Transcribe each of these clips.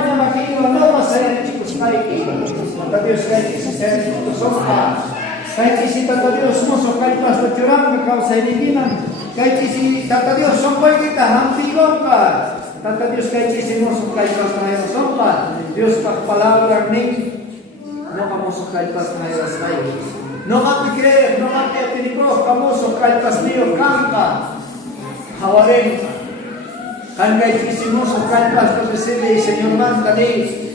vaya maquino, no va a ser chicos, Tata Dios, que se sean chicos, son paz. Kaichi Tata Dios, mozo, kaipas, churanga, causa eliginan. Kaichi Tata Dios, son poetas, antigopas. Tata Dios, kaichi mozo, kaipas, traemos, son paz. Dios, palabra, no vamos a kaipas, traemos, no va a creer, no va a tener famoso, kaipas, mío, canta. Javarén. Kaichi mozo, kaipas, no se Señor, manda,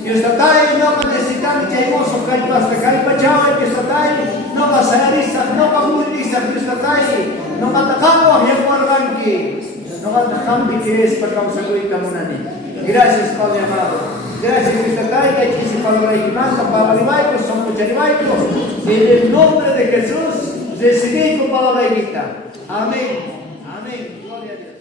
Dios tatai no necesitan que mozo kaipas de kaipa chao que tatai no va a sarisa no va a murisa Dios tatai no va a tacar ya guardanque no va a tacar que es para causa de camunani. Gracias Padre amado. Gracias Dios tatai que se palabra y manda para ribaicos son mucharibaicos en el nombre de Jesús recibimos palabra y vida. Amén. Amén. Gloria a Dios.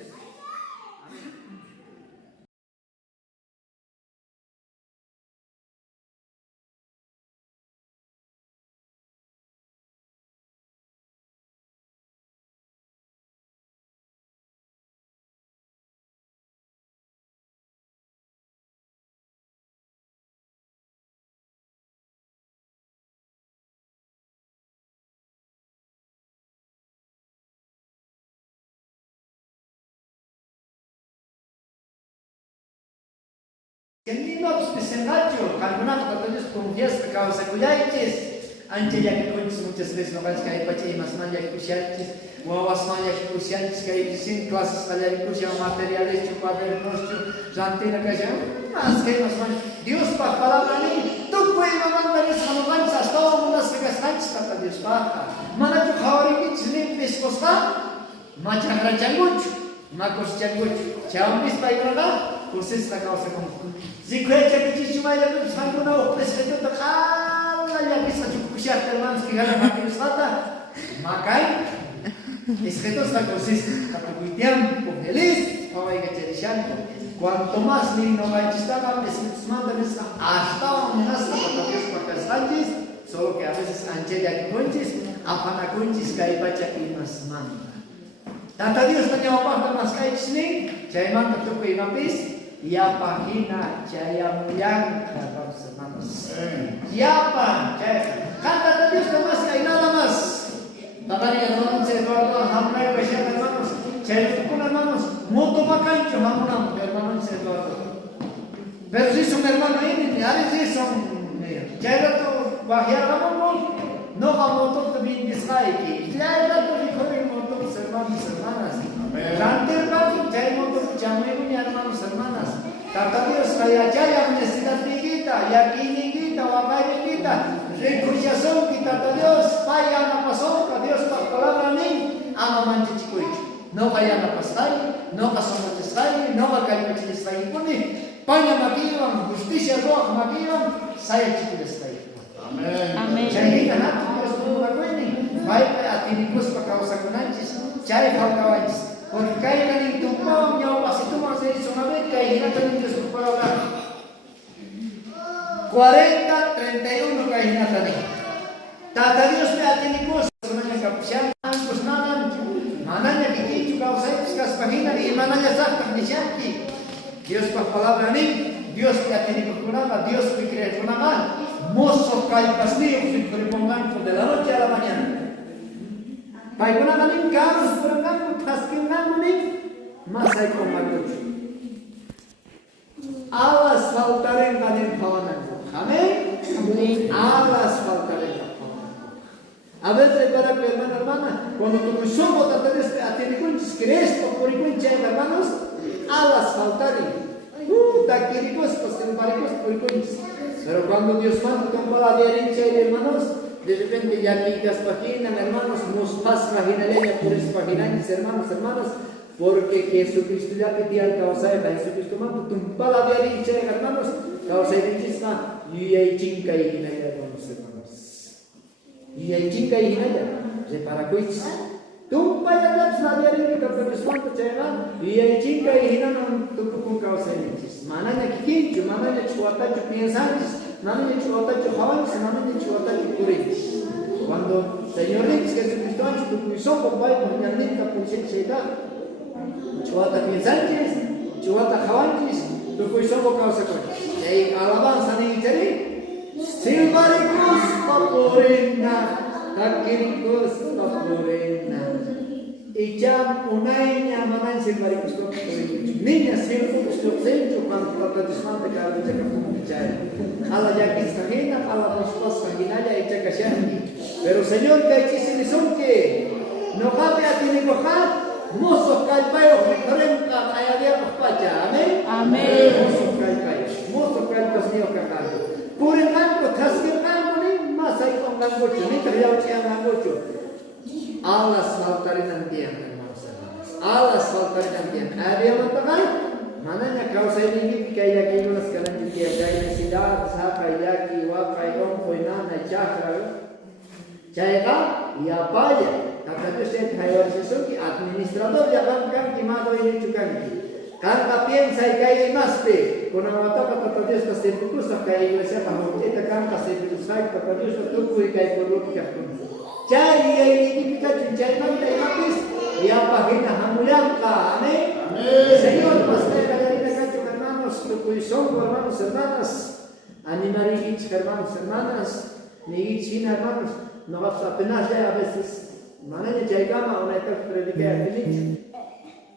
Kendinops desengacho, calcunar que todos confianza causa cuidaches, antes ya que conches muchas veces no vais que hay pache y más mal ya que cuidaches, o aguas mal ya que cuidaches que hay sin clases para ya que cuidaches materiales, cuadernos, jantina que ya, más que más mal. Dios para palabra ni, tú puedes mandar eso no vais hasta unas que gastantes para Dios para. Mana tu khawari ki chlim pescosta, macha grachanguch, macos changuch, chambis pairada, kursis la causa con Zikrecha que chumaya que sanguna o presente to kala ya que sa chukushar hermanos que ganan a Dios fata makai escrito esta consiste tapuitiam con feliz pawai que cherishanto cuanto más ni no va a estar es manda hasta donde hasta para Dios para castantes solo que a veces anchella que conches apana conches kai bacha que más manda tanta Dios tanya apa mas kai sini jai manda tu kai mapis ya pagina jaya muyang hermanos ya pa kata Dios no más que hay nada más tadari hermanos Eduardo hamna pesha hermanos chay con hermanos moto macancho hamna hermanos Eduardo pero si son hermanos ahí ni son chay to bahia vamos no vamos to bien desai que ya era to recorrer moto hermanos hermanas Canter bagi chay moto chamai punya hermanos hermanas Tata Dios kaya jaya necesidad kita, yakini kita, wakai kita, recursación kita Tata Dios, paya na pasoka Dios pa palabra ni, ama manchichikuich. No kaya na pastai, no kasomochestai, no kaya pachilestai puni, panya magiwan, justicia roh magiwan, saya chikulestai. Amen. Amen. Jadi kanatu Dios tu lakuini, baik atinikus pa kausa kunanchis, chay kaukawanchis. Porque cae en el tumbón, ya pasa tú más de eso una vez, cae en el su palabra. 40, 31 cae en el Tata Dios me atene cosas, mananya kapusian, pues nada, mananya que chukao sabes kas pagina y mananya sakta nishanti. Dios pa palabra ni, Dios me atene con Dios me cree con nada. Mozo cae pastillo, que le pongan de la noche a la mañana. Paikuna namin carros peranggan taskin namin masai komaguch. Alas faltaren kanin pawanan. Amen. Alas faltaren pawanan. A veces para que hermana, cuando tu somos tatares atenicunchis crees por icuncha hermanos, alas faltaren. Taquiricos pues en paricos por icunchis. Pero cuando Dios manda con la derecha hermanos de repente ya quitas páginas, hermanos, nos pas página por esas páginas, hermanos, porque Jesucristo ya te dio causa de Jesucristo mando, tumpa la derecha, hermanos, causa de chisma, y hay chinca y hinaya, hermanos. Y hay chinca y hinaya, repara cuich. Tumpa ya la derecha, Jesucristo mando, y hay chinca y hinaya, tu con causa de chisma. Mananya kikincho, mananya chuatacho piensantes. Namanya chuatacho javantes, namanya chuatacho curenches. Cuando Señor Jesucristo antes tu puso compai con ñanita pusen cheta. Chuata piensantes, chuata javantes, tu puso causa con. Ahí Hakirikos papurena. Ijam unainya manan silmarikos ko. Niña silmarikos ko sencho cuando papadismante karo jaka pumichaya. Ala yakis kagina, ala nospas kaginaya y chakashani. Pero Señor, que hay chisilison que no cabe a ti ni cojar, mozo calpayo, remca, ayadia pacha. Amén. Amén. Mozo calpayo, mozo calpas niyo kakado. Purin kanko, taskin kanko ni, masay kong kangocho, ni tayaw siya kangocho. Alas faltarin ang tiyan, hermanos. Alas faltarin ang tiyan. Ari ang matagal, mananya kau sa inigip kaya kayo nas kanan tiyan, kaya na sila, sa kayaki, wakay, ongkoy, nanay, chakra. Chayaka, yapaya. Kata Dios hayon sesuki administrador ya kan kimado ini chukanki. Kan kapien sai kai maste. Kuna wata kata Dios ka sepuku sa kai iglesia pamutita kan ka sepuku sai kata Dios tu kui kai puru ka. Cai ini pika cai man dai kapis. Ya pagina hamulam ka. Amen. Señor, pastor kadarina kacho hermanos, tu kui son hermanos hermanas. Animari hermanos hermanas. Ni hermanos. No apenas ya a veces. Mananya jaigama una etapa predicar ini.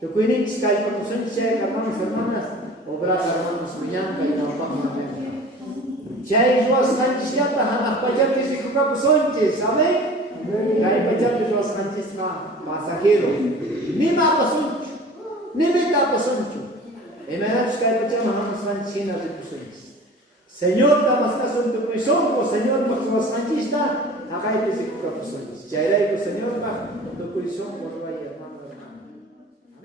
Tu kuning sekali penusun saya hermanos hermanas. Obras hermanos menyangka yang nampak mana. Jai jual sanjis siapa anak pacar fisik kuka pesoncis, amen. Jai pacar jual sanjis na pasahero. Nima pesoncu, nimita pesoncu. Emerald sekali pacar hermanos sanjis na pesoncis. Señor, damas caso tu kuisonco, Señor, jual sanjis na. Akai fisik kuka pesoncis. Jai rai Señor, tak tu kuisonco.